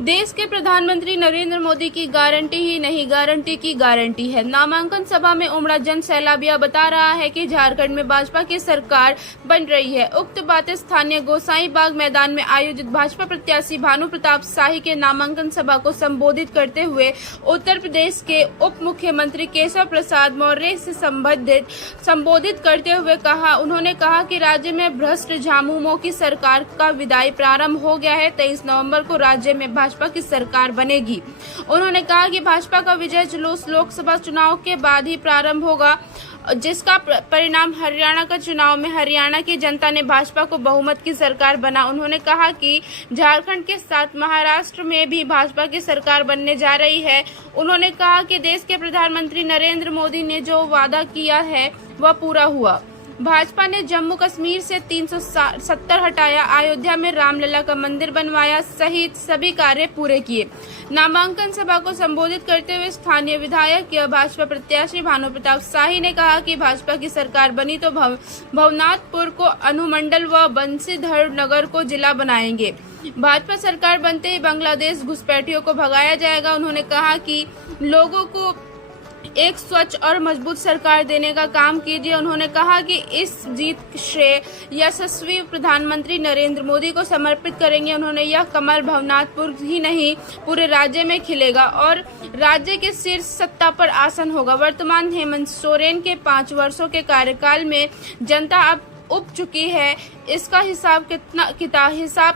देश के प्रधानमंत्री नरेंद्र मोदी की गारंटी ही नहीं, गारंटी की गारंटी है। नामांकन सभा में उमड़ा जन सैलाबिया बता रहा है कि झारखंड में भाजपा की सरकार बन रही है। उक्त बातें स्थानीय गोसाई बाग मैदान में आयोजित भाजपा प्रत्याशी भानु प्रताप शाही के नामांकन सभा को संबोधित करते हुए उत्तर प्रदेश के उप मुख्यमंत्री केशव प्रसाद मौर्य से संबोधित करते हुए कहा। उन्होंने कहा कि राज्य में भ्रष्ट झामुमो की सरकार का विदाई प्रारंभ हो गया है। 23 नवंबर को राज्य में भाजपा की सरकार बनेगी। उन्होंने कहा कि भाजपा का विजय जुलूस लोकसभा चुनाव के बाद ही प्रारंभ होगा, जिसका परिणाम हरियाणा का चुनाव में हरियाणा की जनता ने भाजपा को बहुमत की सरकार बना। उन्होंने कहा कि झारखंड के साथ महाराष्ट्र में भी भाजपा की सरकार बनने जा रही है। उन्होंने कहा कि देश के प्रधानमंत्री नरेंद्र मोदी ने जो वादा किया है वह पूरा हुआ। भाजपा ने जम्मू कश्मीर से 370 हटाया, अयोध्या में रामलला का मंदिर बनवाया सहित सभी कार्य पूरे किए। नामांकन सभा को संबोधित करते हुए स्थानीय विधायक या भाजपा प्रत्याशी भानु प्रताप शाही ने कहा कि भाजपा की सरकार बनी तो भवनाथपुर को अनुमंडल व बंशीधर नगर को जिला बनाएंगे। भाजपा सरकार बनते ही बांग्लादेश घुसपैठियों को भगाया जाएगा। उन्होंने कहा कि लोगों को एक स्वच्छ और मजबूत सरकार देने का काम कीजिए। उन्होंने कहा कि इस जीत श्रेय यशस्वी प्रधानमंत्री नरेंद्र मोदी को समर्पित करेंगे। उन्होंने यह कमल भवनाथपुर ही नहीं पूरे राज्य में खिलेगा और राज्य के शीर्ष सत्ता पर आसन होगा। वर्तमान हेमंत सोरेन के 5 वर्षों के कार्यकाल में जनता अब उब चुकी है। इसका हिसाब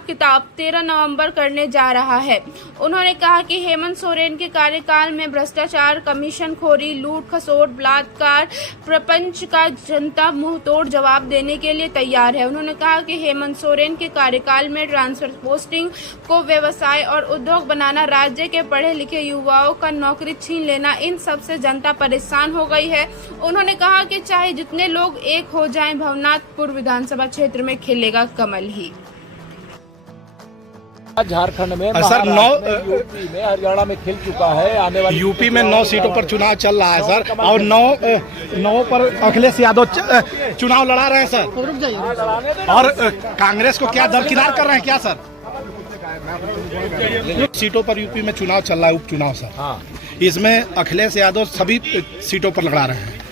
किताब 13 नवंबर करने जा रहा है। उन्होंने कहा कि हेमंत सोरेन के कार्यकाल में भ्रष्टाचार, कमीशन खोरी, लूट खसोट, बलात्कार, प्रपंच का जनता मुंह तोड़ जवाब देने के लिए तैयार है। उन्होंने कहा कि हेमंत सोरेन के कार्यकाल में ट्रांसफर पोस्टिंग को व्यवसाय और उद्योग बनाना, राज्य के पढ़े लिखे युवाओं का नौकरी छीन लेना, इन सब से जनता परेशान हो गई है। उन्होंने कहा कि चाहे जितने लोग एक हो जाएं, भवनाथपुर विधानसभा क्षेत्र में खिलेगा कमल ही। झारखंड में, सर 9 यूपी में, हरियाणा में खिल चुका है। आने वाली यूपी में 9 सीटों पर चुनाव चल रहा है सर, और 9 पर अखिलेश यादव चुनाव लड़ा रहे हैं सर। और कांग्रेस को क्या दरकिनार कर रहे हैं क्या सर? सीटों पर यूपी में चुनाव चल रहा है, उपचुनाव सर। हाँ। इसमें अखिलेश यादव सभी सीटों पर लड़ा रहे हैं।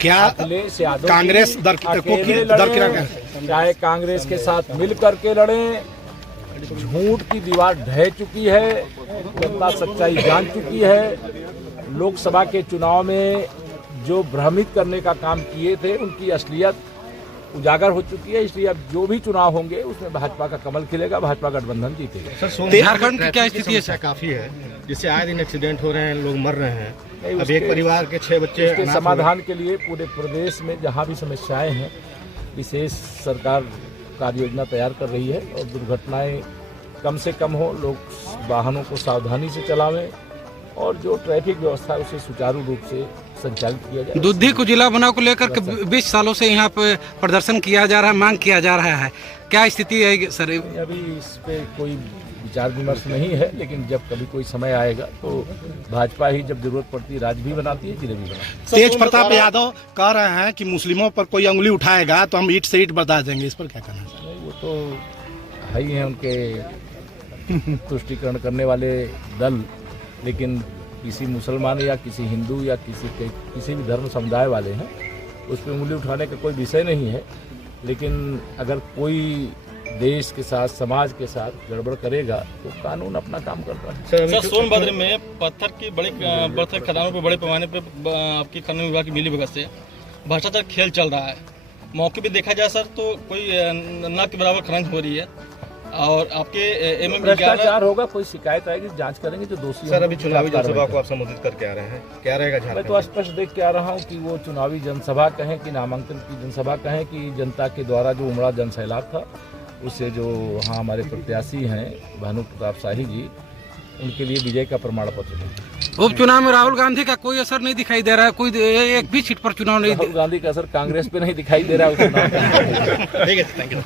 क्या अखिलेश यादव कांग्रेस दरकिनार कर? चाहे कांग्रेस के साथ मिल करके लड़े, झूठ की दीवार ढह चुकी है, जनता सच्चाई जान चुकी है। लोकसभा के चुनाव में जो भ्रमित करने का काम किए थे, उनकी असलियत उजागर हो चुकी है। इसलिए अब जो भी चुनाव होंगे उसमें भाजपा का कमल खिलेगा, भाजपा गठबंधन जीतेगा। झारखंड की क्या स्थिति है? काफी है, जिससे आए दिन एक्सीडेंट हो रहे हैं, लोग मर रहे हैं। अब एक परिवार के 6 बच्चे। इसके समाधान के लिए पूरे प्रदेश में जहां भी समस्याएं हैं, विशेष सरकार कार्य योजना तैयार कर रही है और दुर्घटनाएं कम से कम हो, लोग वाहनों को सावधानी से चलावें और जो ट्रैफिक व्यवस्था है उसे सुचारू रूप से संचालित किया जाए। दुद्धि को जिला बनाव को लेकर 20 सालों से यहाँ पे प्रदर्शन किया जा रहा है, मांग किया जा रहा है, क्या स्थिति है सर? अभी इस पे कोई विचार विमर्श नहीं है, लेकिन जब कभी कोई समय आएगा तो भाजपा ही जब जरूरत पड़ती है राज्य भी बनाती है, जिले भी बनाती है। तेज प्रताप यादव कह रहे हैं कि मुस्लिमों पर कोई अंगुली उठाएगा तो हम ईंट से ईंट बता देंगे, इस पर क्या कहना है? वो तो है ही है उनके तुष्टीकरण करने वाले दल, लेकिन किसी मुसलमान या किसी हिंदू या किसी भी धर्म समुदाय वाले हैं, उस पर उंगली उठाने का कोई विषय नहीं है। लेकिन अगर कोई देश के साथ, समाज के साथ गड़बड़ करेगा तो कानून अपना काम करता है। सर, सोनभद्र में पत्थर खदानों पर बड़े पैमाने पर आपकी कानून विभाग की मिलीभगत से भ्रष्टाचार खेल चल रहा है। मौके पे देखा जाए सर तो कोई न के बराबर खनन हो रही है और आपके भ्रष्टाचार होगा, कोई शिकायत आएगी, जांच करेंगे जो दोषी। सर, अभी चुनावी जनसभा को आप संबोधित करके आ रहे हैं, क्या रहेगा झारखंड? मैं तो स्पष्ट देख के आ रहा हूँ कि वो चुनावी जनसभा कहें कि नामांकन की जनसभा कहें कि जनता के द्वारा जो उमड़ा जन सैलाब था, उससे जो हाँ हमारे प्रत्याशी हैं भानु प्रताप शाही जी, उनके लिए विजय का प्रमाण पत्र है। उपचुनाव में राहुल गांधी का कोई असर नहीं दिखाई दे रहा है, कोई एक भी सीट पर चुनाव नहीं। राहुल गांधी का असर कांग्रेस पे नहीं दिखाई दे रहा है। ठीक है, थैंक यू।